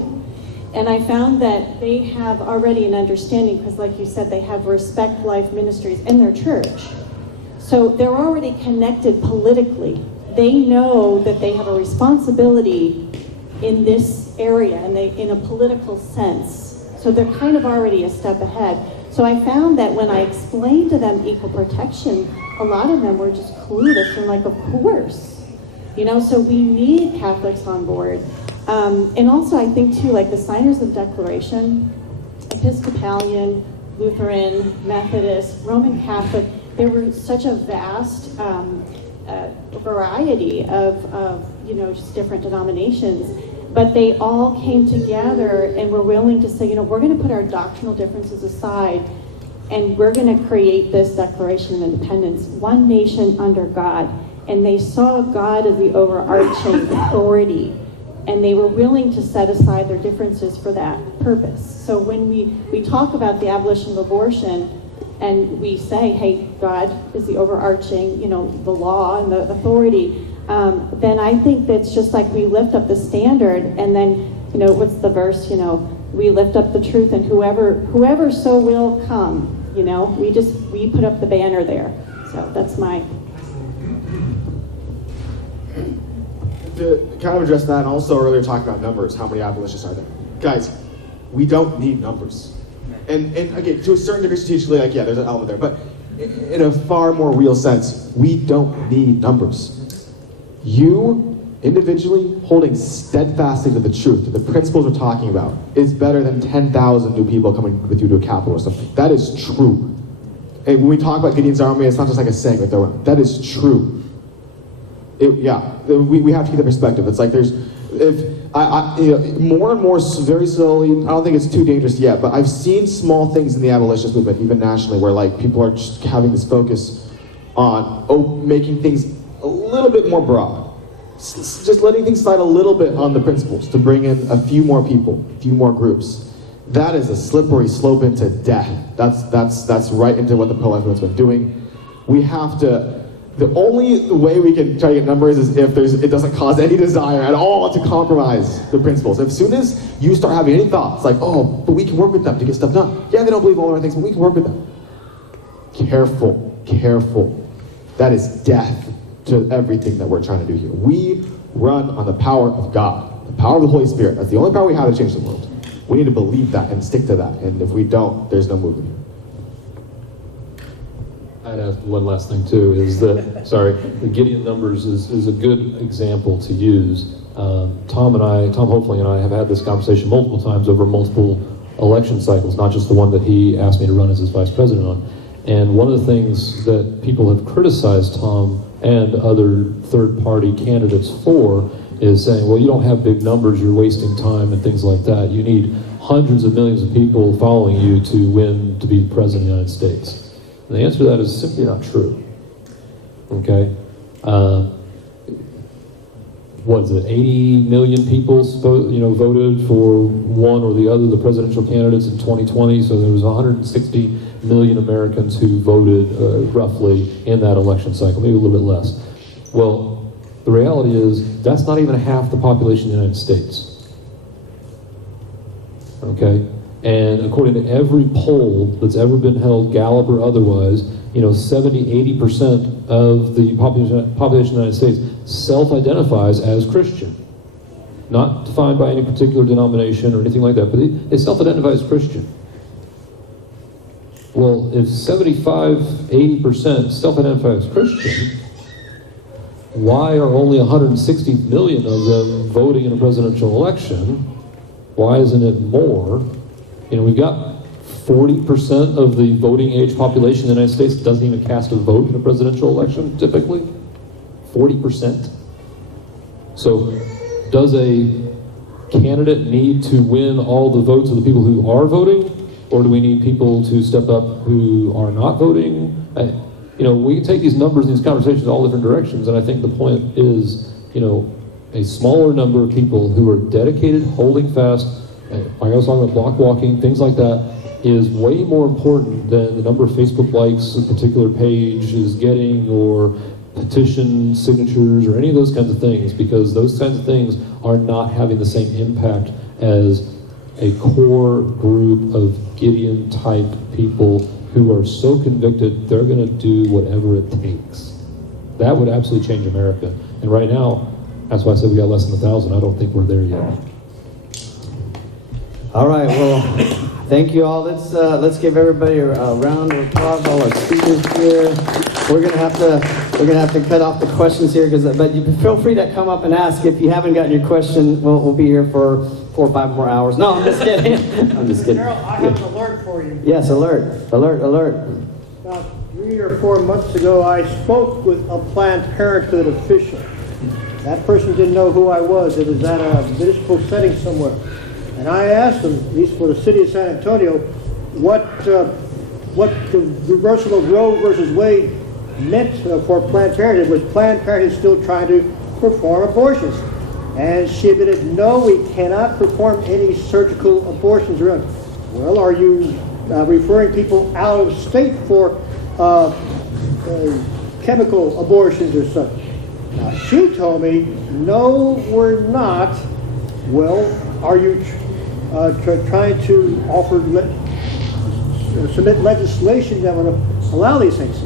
And I found that they have already an understanding, because like you said, they have Respect Life Ministries in their church. So they're already connected politically. They know that they have a responsibility in this area, and in a political sense. So they're kind of already a step ahead. So I found that when I explained to them equal protection, a lot of them were just clueless and like, of course. So we need Catholics on board. And also I think too, like the signers of the Declaration, Episcopalian, Lutheran, Methodist, Roman Catholic, there were such a vast variety of just different denominations. But they all came together and were willing to say, we're going to put our doctrinal differences aside, and we're going to create this Declaration of Independence, one nation under God. And they saw God as the overarching authority, and they were willing to set aside their differences for that purpose. So when we talk about the abolition of abortion, and we say, hey, God is the overarching, the law and the authority, then I think that's just like we lift up the standard, and then, what's the verse, we lift up the truth, and whoever so will come, we put up the banner there. So that's my... To kind of address that, and also earlier talking about numbers, how many abolitionists are there? Guys, we don't need numbers. And again, to a certain degree strategically, there's an element there, but in a far more real sense, we don't need numbers. You, individually, holding steadfastly to the truth, to the principles we're talking about, is better than 10,000 new people coming with you to a capital or something. That is true. And when we talk about Gideon's army, it's not just like a saying, that is true. We have to keep the perspective. It's like more and more, very slowly, I don't think it's too dangerous yet, but I've seen small things in the abolitionist movement, even nationally, where people are just having this focus on making things a little bit more broad. Just letting things slide a little bit on the principles to bring in a few more people, a few more groups. That is a slippery slope into death. That's right into what the pro-life movement's been doing. We have to, the only way we can try to get numbers is if it doesn't cause any desire at all to compromise the principles. As soon as you start having any thoughts like, but we can work with them to get stuff done. Yeah, they don't believe all the right things, but we can work with them. Careful. That is death to everything that we're trying to do here. We run on the power of God, the power of the Holy Spirit. That's the only power we have to change the world. We need to believe that and stick to that. And if we don't, there's no movement here. I'd add one last thing too, is that, the Gideon numbers is a good example to use. Tom Hopefling and I have had this conversation multiple times over multiple election cycles, not just the one that he asked me to run as his vice president on. And one of the things that people have criticized Tom and other third-party candidates for is saying, well, you don't have big numbers, you're wasting time and things like that. You need hundreds of millions of people following you to win to be president of the United States. And the answer to that is simply not true. Okay? What is it, 80 million people voted for one or the other of the presidential candidates in 2020, so there was 160 million Americans who voted roughly in that election cycle, maybe a little bit less. Well, the reality is that's not even half the population of the United States. Okay? And according to every poll that's ever been held, Gallup or otherwise, 70-80% of the population of the United States self-identifies as Christian. Not defined by any particular denomination or anything like that, but they self-identify as Christian. Well, if 75, 80% self-identify as Christian, why are only 160 million of them voting in a presidential election? Why isn't it more? You know, we've got 40% of the voting age population in the United States doesn't even cast a vote in a presidential election, typically. 40%. So does a candidate need to win all the votes of the people who are voting? Or do we need people to step up who are not voting? You know, we can take these numbers and these conversations all different directions, and I think the point is, you know, a smaller number of people who are dedicated, holding fast, like I was talking about block walking, things like that, is way more important than the number of Facebook likes a particular page is getting, or petition signatures, or any of those kinds of things, because those kinds of things are not having the same impact as a core group of Gideon-type people who are so convicted they're going to do whatever it takes. That would absolutely change America. And right now, that's why I said we got less than 1,000. I don't think we're there yet. All right, well, thank you all. Let's give everybody a round of applause, all our speakers here. We're gonna have to cut off the questions here, but you feel free to come up and ask. If you haven't gotten your question, we'll be here for 4 or 5 more hours. No, I'm just kidding. I'm just kidding. Carol, I have an alert for you. Yes, alert. About 3 or 4 months ago, I spoke with a Planned Parenthood official. That person didn't know who I was. It was at a municipal setting somewhere. And I asked them, at least for the city of San Antonio, what the reversal of Roe versus Wade meant for Planned Parenthood. Was Planned Parenthood still trying to perform abortions? And she admitted, no, we cannot perform any surgical abortions around. Well, are you referring people out of state for chemical abortions or such? Now, she told me, no, we're not. Well, are you trying to submit legislation that would allow these things?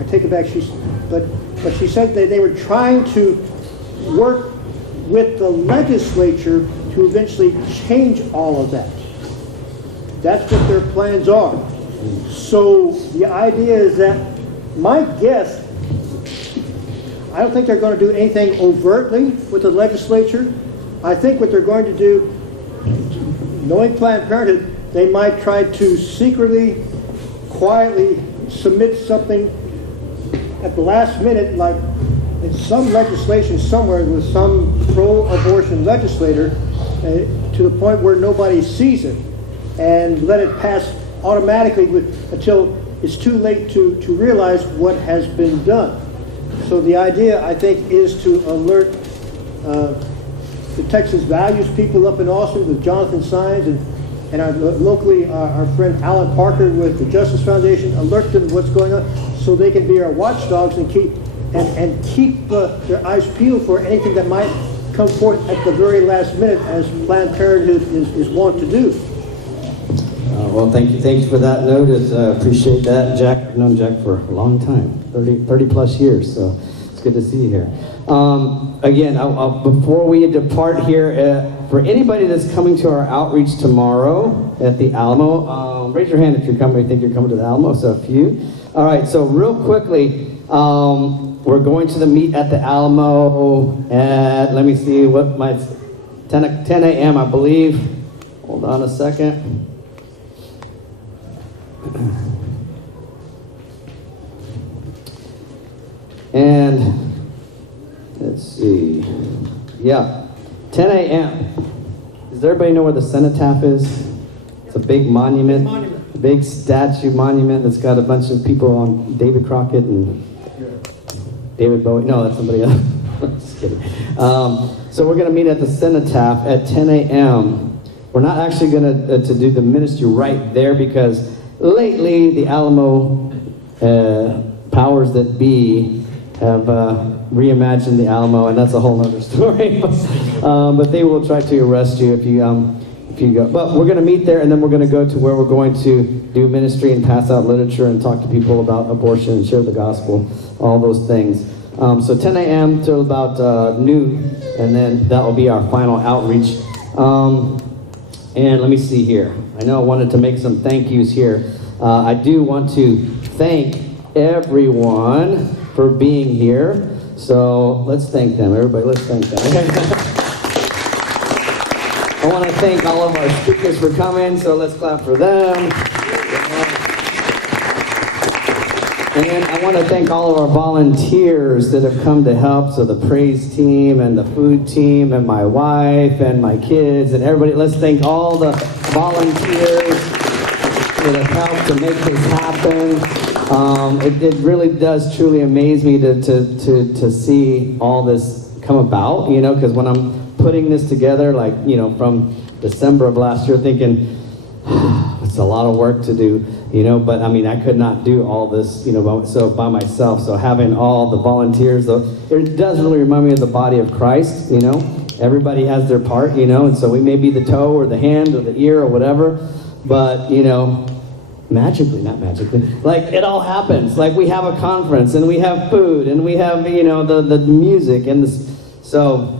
I take it back. But she said that they were trying to work with the legislature to eventually change all of that. That's what their plans are. So the idea is that, my guess, I don't think they're going to do anything overtly with the legislature. I think what they're going to do, knowing Planned Parenthood, they might try to secretly, quietly submit something at the last minute, like in some legislation somewhere with some pro-abortion legislator, to the point where nobody sees it, and let it pass automatically until it's too late to realize what has been done. So the idea, I think, is to alert the Texas Values people up in Austin with Jonathan Saenz, and locally our friend Alan Parker with the Justice Foundation, alert them to what's going on so they can be our watchdogs and keep their eyes peeled for anything that might come forth at the very last minute, as Planned Parenthood is wont to do. Well, thank you for that notice. Appreciate that, Jack. I've known Jack for a long time, 30 plus years. So it's good to see you here. Again, before we depart here, for anybody that's coming to our outreach tomorrow at the Alamo, raise your hand if you're coming. I think you're coming to the Alamo. So a few. All right. So real quickly, we're going to the meet at the Alamo at, let me see, 10 a.m. I believe. Hold on a second. And let's see, yeah, 10 a.m. Does everybody know where the cenotaph is? It's a big monument, a big statue monument that's got a bunch of people on, David Crockett and David Bowie. No, that's somebody else. Just kidding. So we're going to meet at the cenotaph at 10 a.m. We're not actually going to do the ministry right there, because lately the Alamo powers that be have reimagined the Alamo, and that's a whole other story. But they will try to arrest you if you go. But we're going to meet there, and then we're going to go to where we're going to do ministry and pass out literature and talk to people about abortion and share the gospel, all those things. So 10 a.m. till about noon, and then that will be our final outreach. And let me see here. I know I wanted to make some thank yous here. I do want to thank everyone for being here. So let's thank them. Everybody, let's thank them. I want to thank all of our speakers for coming, so let's clap for them. And I want to thank all of our volunteers that have come to help, so the praise team and the food team and my wife and my kids and everybody. Let's thank all the volunteers that have helped to make this happen. It really does truly amaze me to see all this come about, you know, because when I'm putting this together, like, you know, from December of last year, thinking, it's a lot of work to do, you know, but I mean, I could not do all this, you know, by myself. So having all the volunteers, though, it does really remind me of the body of Christ, you know. Everybody has their part, you know, and so we may be the toe or the hand or the ear or whatever, but, you know, not magically, like it all happens. Like we have a conference and we have food and we have, you know, the music and so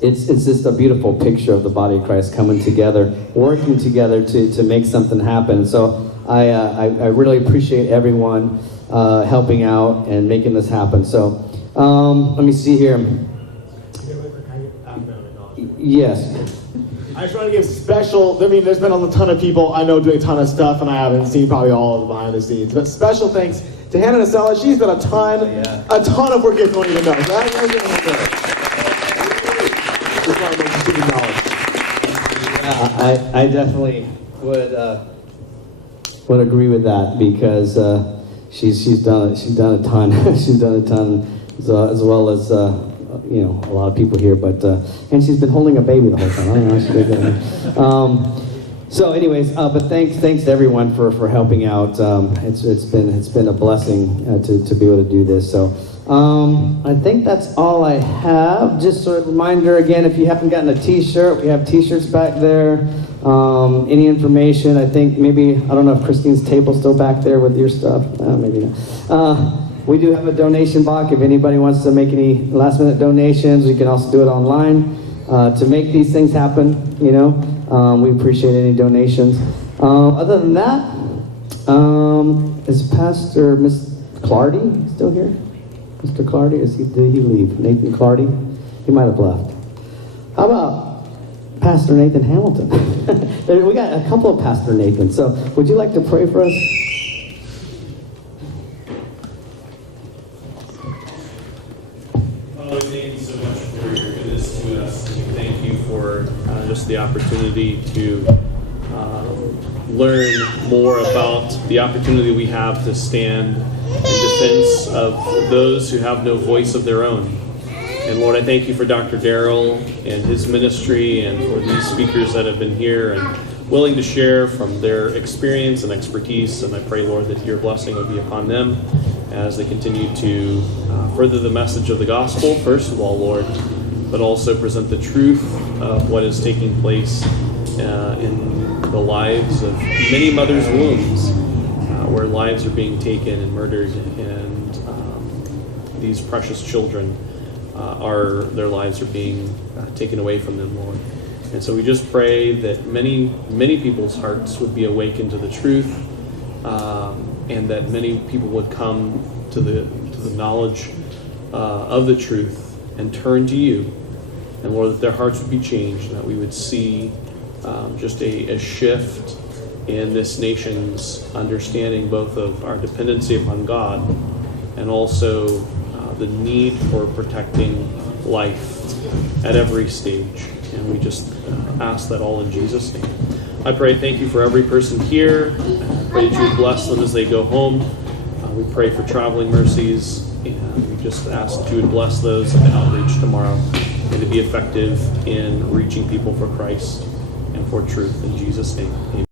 it's just a beautiful picture of the body of Christ coming together, working together to make something happen. So I really appreciate everyone helping out and making this happen. So let me see here. Yes. I just want to give special, I mean, there's been a ton of people I know doing a ton of stuff, and I haven't seen probably all of the behind the scenes, but special thanks to Hannah Nacella. She's done a ton of work you don't even know. So that's just want to make sure you acknowledge. I definitely would agree with that because she's done a ton. She's done a ton, as well as you know, a lot of people here. But and she's been holding a baby the whole time. I don't know how she did that. So, anyways, but thanks to everyone for helping out. It's been a blessing to be able to do this. So. I think that's all I have. Just a reminder again, if you haven't gotten a t-shirt, we have t-shirts back there. Any information, I think maybe, I don't know if Christine's table's still back there with your stuff. Maybe not. We do have a donation box. If anybody wants to make any last minute donations, you can also do it online to make these things happen, you know. We appreciate any donations. Other than that, is Pastor Miss Clardy still here? Mr. Clardy, did he leave? Nathan Clardy? He might have left. How about Pastor Nathan Hamilton? We got a couple of Pastor Nathans. So would you like to pray for us? Father, thank you so much for your goodness to us. And thank you for just the opportunity to learn more about the opportunity we have to stand in defense of those who have no voice of their own. And Lord, I thank you for Dr. Darrell and his ministry and for these speakers that have been here and willing to share from their experience and expertise. And I pray, Lord, that your blessing would be upon them as they continue to further the message of the gospel, first of all, Lord, but also present the truth of what is taking place in the lives of many mothers' wombs, where lives are being taken and murdered, and these precious children their lives are being taken away from them, Lord. And so we just pray that many people's hearts would be awakened to the truth, and that many people would come to the knowledge of the truth and turn to you. And Lord, that their hearts would be changed, and that we would see just a shift in this nation's understanding both of our dependency upon God and also the need for protecting life at every stage. And we just ask that all in Jesus' name. I pray, thank you for every person here. I pray that you would bless them as they go home. We pray for traveling mercies, and we just ask that you would bless those at the outreach tomorrow and to be effective in reaching people for Christ and for truth. In Jesus' name, amen.